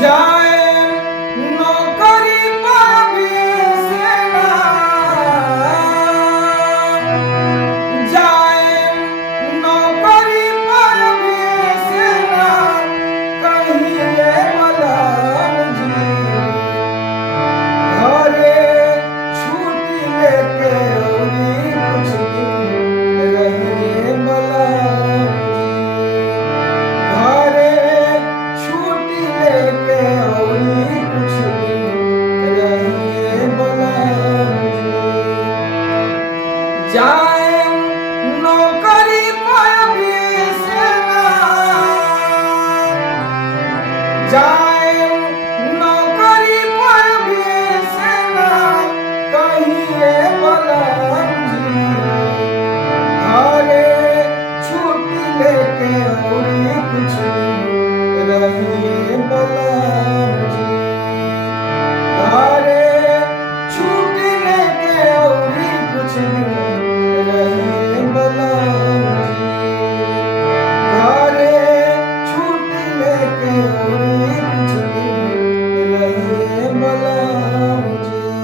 जाए नौकरी पर भी सेना, जाए नौकरी पर भी सेना, कहिए मलाम जी घरे छुट्टी लेके औरी कुछ दिन रहिए मलाम जी घरे छुट्टी लेके औरी कुछ दिन रहिए मलाम जी जाए नौकरी पर भी सेना, जाए नौकरी पर भी सेना, कहिए मलाम जी घरे छुट्टी लेके औरी कुछ दिन रहिए मलाम जी घरे छुट्टी लेके औरी कुछ दिन रहिए मलाम जी घरे छुट्टी लेके औरी